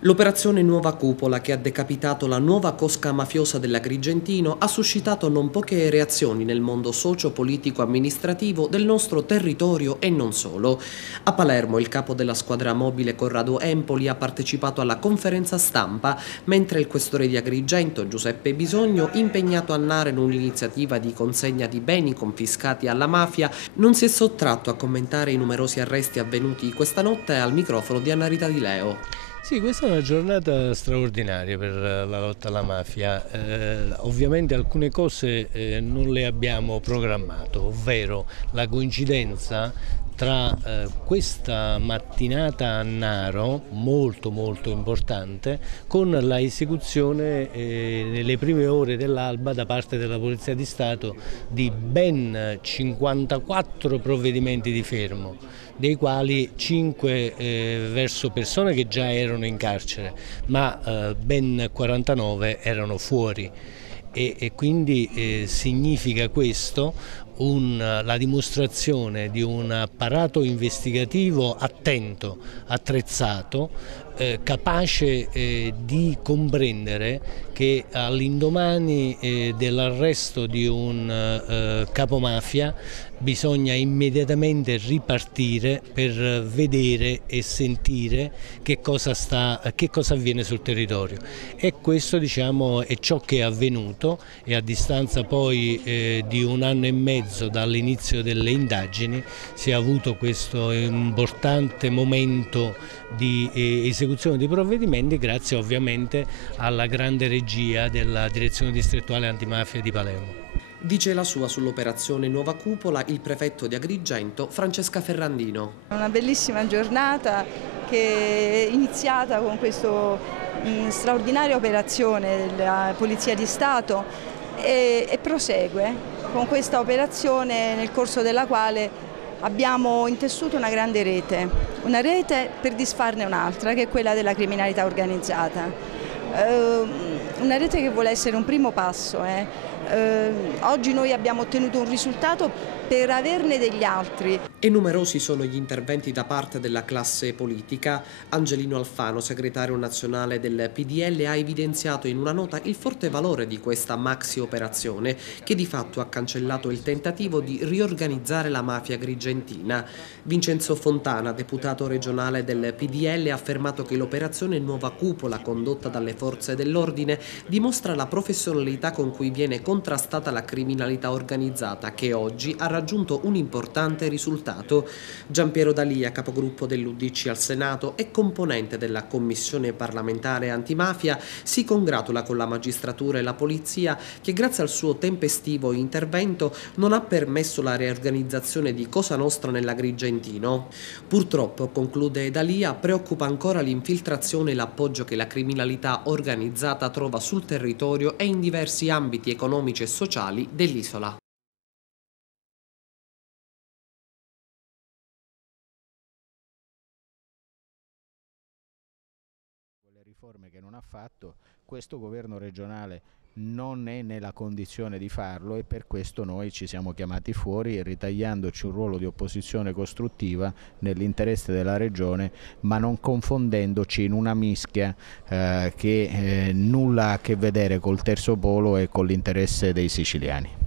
L'operazione Nuova Cupola, che ha decapitato la nuova cosca mafiosa dell'Agrigentino, ha suscitato non poche reazioni nel mondo socio-politico-amministrativo del nostro territorio e non solo. A Palermo il capo della squadra mobile Corrado Empoli ha partecipato alla conferenza stampa, mentre il questore di Agrigento Giuseppe Bisogno, impegnato a Naren un'iniziativa di consegna di beni confiscati alla mafia, non si è sottratto a commentare i numerosi arresti avvenuti questa notte al microfono di Anna Rita Di Leo. Sì, questa è una giornata straordinaria per la lotta alla mafia. Ovviamente alcune cose non le abbiamo programmato, ovvero la coincidenza tra questa mattinata a Naro, molto importante, con la esecuzione nelle prime ore dell'alba da parte della Polizia di Stato di ben 54 provvedimenti di fermo, dei quali 5 verso persone che già erano in carcere, ma ben 49 erano fuori. E quindi significa questo la dimostrazione di un apparato investigativo attento, attrezzato, capace di comprendere che all'indomani dell'arresto di un capomafia bisogna immediatamente ripartire per vedere e sentire che cosa avviene sul territorio, e questo, diciamo, è ciò che è avvenuto, e a distanza poi di un anno e mezzo dall'inizio delle indagini si è avuto questo importante momento di esecuzione di provvedimenti, grazie ovviamente alla grande regia della Direzione Distrettuale Antimafia di Palermo. Dice la sua sull'operazione Nuova Cupola il prefetto di Agrigento Francesca Ferrandino. Una bellissima giornata che è iniziata con questa straordinaria operazione della Polizia di Stato e prosegue con questa operazione, nel corso della quale abbiamo intessuto una grande rete, una rete per disfarne un'altra, che è quella della criminalità organizzata. Una rete che vuole essere un primo passo. Oggi noi abbiamo ottenuto un risultato per averne degli altri. E numerosi sono gli interventi da parte della classe politica. Angelino Alfano, segretario nazionale del PDL, ha evidenziato in una nota il forte valore di questa maxi operazione, che di fatto ha cancellato il tentativo di riorganizzare la mafia agrigentina. Vincenzo Fontana, deputato regionale del PDL, ha affermato che l'operazione Nuova Cupola, condotta dalle forze dell'ordine, dimostra la professionalità con cui viene contrastata la criminalità organizzata, che oggi ha raggiunto un importante risultato. Giampiero D'Alia, capogruppo dell'UDC al Senato e componente della Commissione parlamentare antimafia, si congratula con la magistratura e la polizia che, grazie al suo tempestivo intervento, non ha permesso la riorganizzazione di Cosa Nostra nell'Agrigentino. Purtroppo, conclude D'Alia, preoccupa ancora l'infiltrazione e l'appoggio che la criminalità organizzata trova sul territorio e in diversi ambiti economici e sociali dell'isola. Le riforme che non ha fatto, questo governo regionale non è nella condizione di farlo, e per questo noi ci siamo chiamati fuori, ritagliandoci un ruolo di opposizione costruttiva nell'interesse della regione, ma non confondendoci in una mischia che nulla ha a che vedere col terzo polo e con l'interesse dei siciliani.